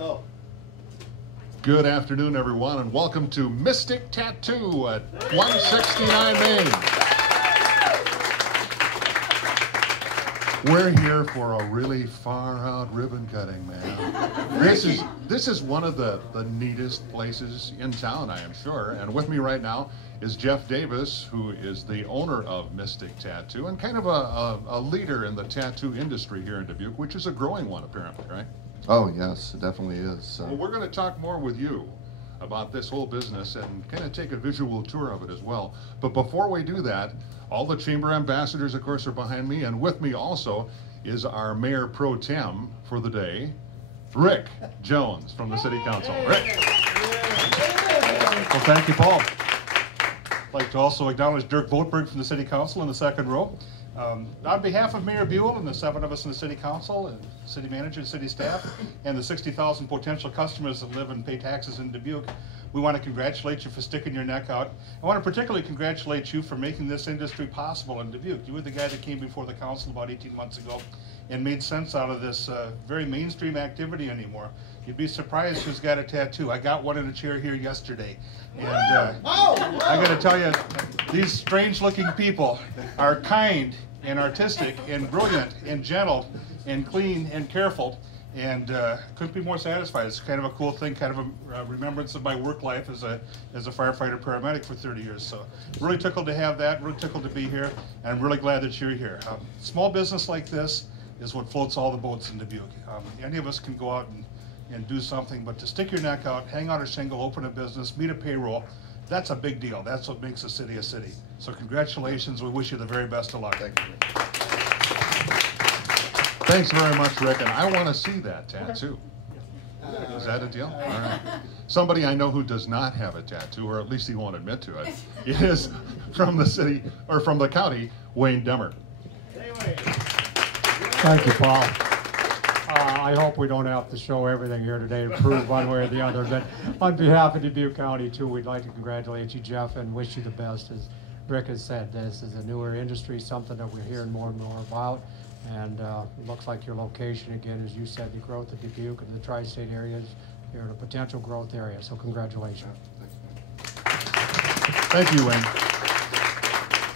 Oh. Good afternoon, everyone, and welcome to Mystic Tattoo at 169 Main. We're here for a really far-out ribbon cutting, man. This is one of the neatest places in town, I am sure. And with me right now is Jeff Davis, who is the owner of Mystic Tattoo and kind of a leader in the tattoo industry here in Dubuque, which is a growing one, apparently, right? Oh, yes, it definitely is. Well, we're going to talk more with you about this whole business and kind of take a visual tour of it as well. But before we do that, all the chamber ambassadors, of course, are behind me, and with me also is our Mayor Pro Tem for the day, Rick Jones from the City Council. Rick. Well, thank you, Paul. I'd like to also acknowledge Dirk Votberg from the City Council in the second row. On behalf of Mayor Buell and the 7 of us in the City Council, and City Manager and City staff, and the 60,000 potential customers that live and pay taxes in Dubuque, we want to congratulate you for sticking your neck out. I want to particularly congratulate you for making this industry possible in Dubuque. You were the guy that came before the council about 18 months ago and made sense out of this very mainstream activity anymore. You'd be surprised who's got a tattoo. I got one in a chair here yesterday. And I got to tell you, these strange-looking people are kind and artistic and brilliant and gentle and clean and careful, and couldn't be more satisfied. It's kind of a cool thing, kind of a remembrance of my work life as a firefighter paramedic for 30 years. So really tickled to have that, really tickled to be here, and I'm really glad that you're here. Small business like this is what floats all the boats in Dubuque. Any of us can go out and do something, but to stick your neck out, hang out a shingle, open a business, meet a payroll, that's a big deal. That's what makes a city a city. So congratulations. We wish you the very best of luck. Thank you. Thanks very much, Rick, and I want to see that tattoo. Is that a deal? All right. Somebody I know who does not have a tattoo, or at least he won't admit to it, is from the city, or from the county, Wayne Demmer. Thank you, Paul. I hope we don't have to show everything here today to prove one way or the other, but on behalf of Dubuque County, too, we'd like to congratulate you, Jeff, and wish you the best. As Rick has said, this is a newer industry, something that we're hearing more and more about, and it looks like your location, again, as you said, the growth of Dubuque and the tri-state areas, you're in a potential growth area, so congratulations. Thank you, Wayne.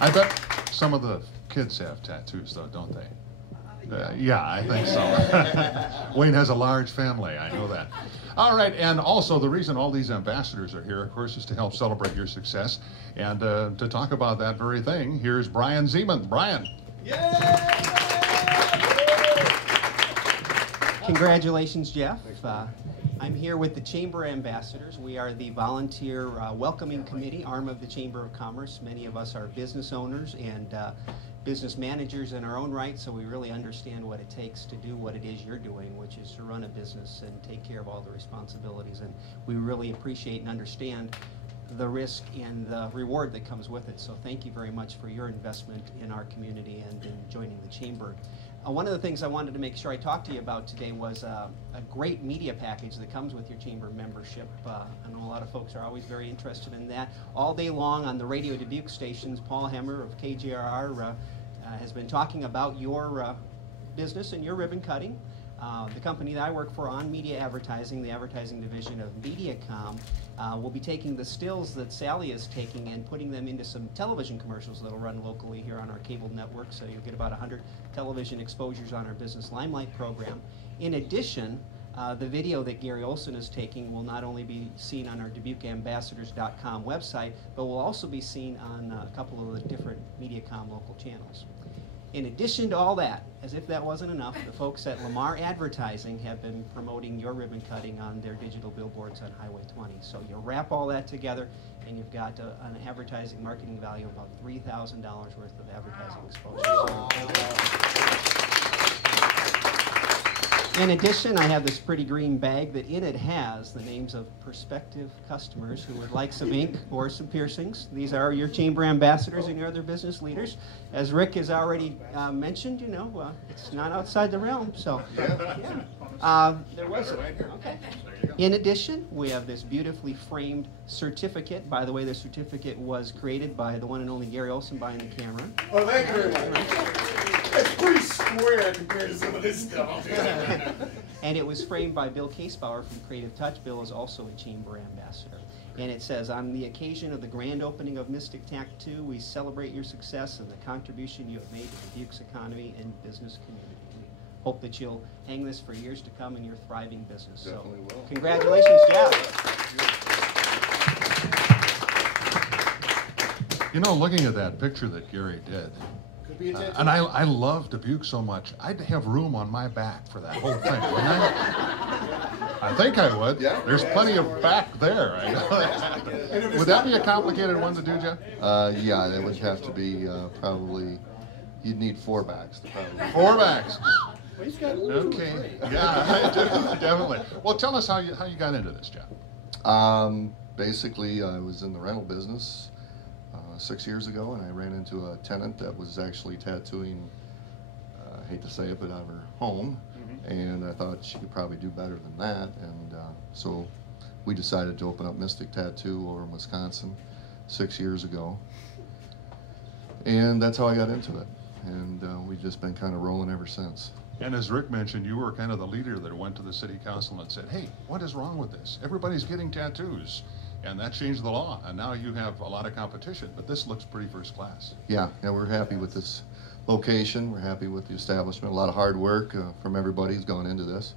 I bet some of the kids have tattoos, though, don't they? Yeah, I think so. Wayne has a large family, I know that. All right, and also the reason all these ambassadors are here, of course, is to help celebrate your success. And to talk about that very thing, here's Brian Zeman. Brian. Yay! Congratulations, Jeff. I'm here with the Chamber Ambassadors. We are the volunteer welcoming committee arm of the Chamber of Commerce. Many of us are business owners and business managers in our own right, so we really understand what it takes to do what it is you're doing, which is to run a business and take care of all the responsibilities. And we really appreciate and understand the risk and the reward that comes with it. So thank you very much for your investment in our community and in joining the Chamber. One of the things I wanted to make sure I talked to you about today was a great media package that comes with your Chamber membership. I know a lot of folks are always very interested in that. All day long on the Radio Dubuque stations, Paul Hemmer of KJRR has been talking about your business and your ribbon cutting. The company that I work for, On Media Advertising, the advertising division of Mediacom, will be taking the stills that Sally is taking and putting them into some television commercials that will run locally here on our cable network. So you'll get about 100 television exposures on our Business Limelight program. In addition, the video that Gary Olson is taking will not only be seen on our DubuqueAmbassadors.com website, but will also be seen on a couple of the different Mediacom local channels. In addition to all that, as if that wasn't enough, the folks at Lamar Advertising have been promoting your ribbon cutting on their digital billboards on Highway 20. So you wrap all that together, and you've got an advertising marketing value of about $3,000 worth of advertising exposure. In addition, I have this pretty green bag that in it has the names of prospective customers who would like some ink or some piercings. These are your Chamber ambassadors and your other business leaders. As Rick has already mentioned, you know, it's not outside the realm. So, yeah. There was okay. In addition, we have this beautifully framed certificate. By the way, the certificate was created by the one and only Gary Olson behind the camera. Oh, thank you very much. It's pretty square compared to some of this stuff. And it was framed by Bill Casebauer from Creative Touch. Bill is also a Chamber Ambassador. And it says, on the occasion of the grand opening of Mystic Tattoo, we celebrate your success and the contribution you have made to the Bucks economy and business community. We hope that you'll hang this for years to come in your thriving business. Definitely will. Congratulations, Jeff. You know, looking at that picture that Gary did, and I love Dubuque so much, I'd have room on my back for that whole thing, wouldn't I? I think I would. Yeah. There's plenty of back there. Would that be a complicated one to do, Jeff? Yeah, that would have to be probably, you'd need 4 backs to probably. 4 backs. Well, he's got Okay. Yeah, I do, definitely. Well, tell us how you got into this, Jeff. Basically, I was in the rental business 6 years ago, and I ran into a tenant that was actually tattooing, I hate to say it, but out of her home. And I thought she could probably do better than that. And so we decided to open up Mystic Tattoo over in Wisconsin 6 years ago. And that's how I got into it. And we've just been kind of rolling ever since. And as Rick mentioned, you were kind of the leader that went to the city council and said, hey, what is wrong with this? Everybody's getting tattoos. And that changed the law. And now you have a lot of competition, but this looks pretty first class. Yeah, we're happy with this location. We're happy with the establishment. A lot of hard work from everybody who's gone into this.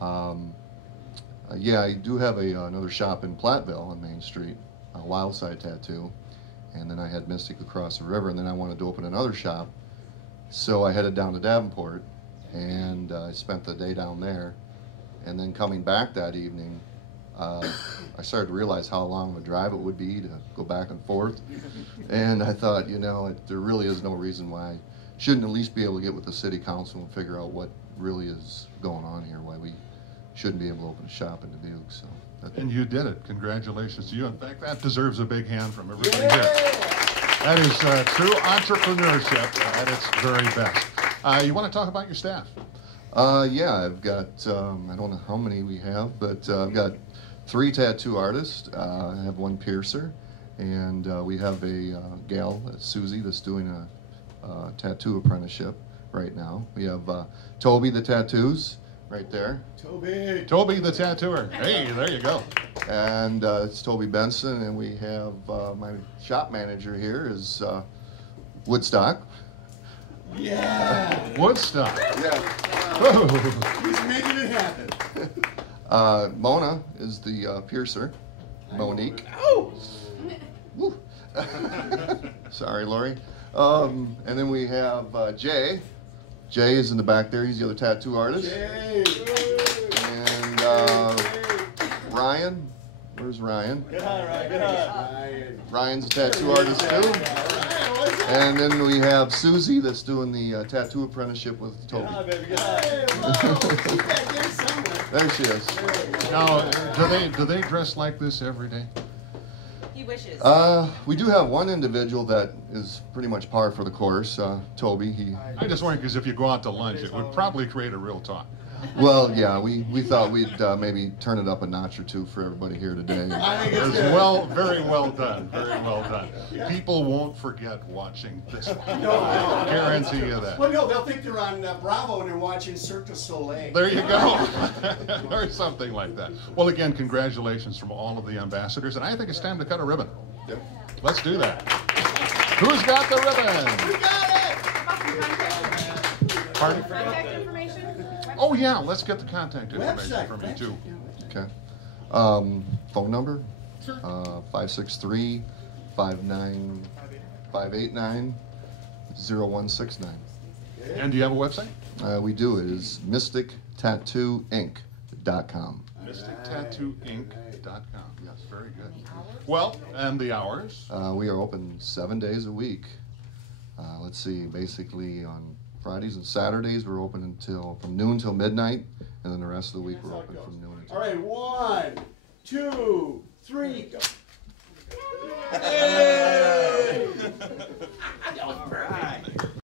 Yeah, I do have another shop in Platteville on Main Street, Wildside Tattoo. And then I had Mystic across the river, and then I wanted to open another shop. So I headed down to Davenport, and I spent the day down there. And then coming back that evening, I started to realize how long of a drive it would be to go back and forth. And I thought, you know, there really is no reason why I shouldn't at least be able to get with the city council and figure out what really is going on here, why we shouldn't be able to open a shop in Dubuque. So And you did it. Congratulations to you. In fact, that deserves a big hand from everybody here. That is true entrepreneurship at its very best. You want to talk about your staff? Yeah, I've got, I don't know how many we have, but I've got 3 tattoo artists. I have 1 piercer, and we have a gal, Susie, that's doing a tattoo apprenticeship right now. We have Toby the Tattoos right there. Toby the tattooer. Hey, there you go. And it's Toby Benson, and we have my shop manager here is Woodstock. Yeah. Woodstock. Yeah. Whoa. He's making it happen. Mona is the piercer. Monique. Oh! Woo. Sorry, Lori. And then we have Jay. Jay is in the back there. He's the other tattoo artist. Yay! And Ryan. Where's Ryan? Good on, Ryan. Good on. Ryan's a tattoo artist too. And then we have Susie that's doing the tattoo apprenticeship with Toby. Good on, baby. Good on. Keep that there somewhere. There she is. Now, do they dress like this every day? He wishes. We do have one individual that is pretty much par for the course. Toby. I just wondered because if you go out to lunch, it would probably create a real talk. Well, yeah, we thought we'd maybe turn it up a notch or 2 for everybody here today. I think it's It's good. very well done. Very well done. People won't forget watching this one. No. Guarantee you that. Well, no, they'll think they're on Bravo and they're watching Cirque du Soleil. There you go. Or something like that. Well, again, congratulations from all of the ambassadors, and I think it's time to cut a ribbon. Yep. Let's do that. Who's got the ribbon? We got it! Pardon? Contact information? Oh, yeah, let's get the contact information Website. from you, too. Okay. Phone number? 563-589-0169. And do you have a website? We do. It is mystictattooinc.com. MysticTattooInc.com. Yes, very good. Well, and the hours? We are open 7 days a week. Let's see, basically on Fridays and Saturdays we're open from noon till midnight, and then the rest of the week we're open from noon until. All right, 1, 2, 3, go. Hey!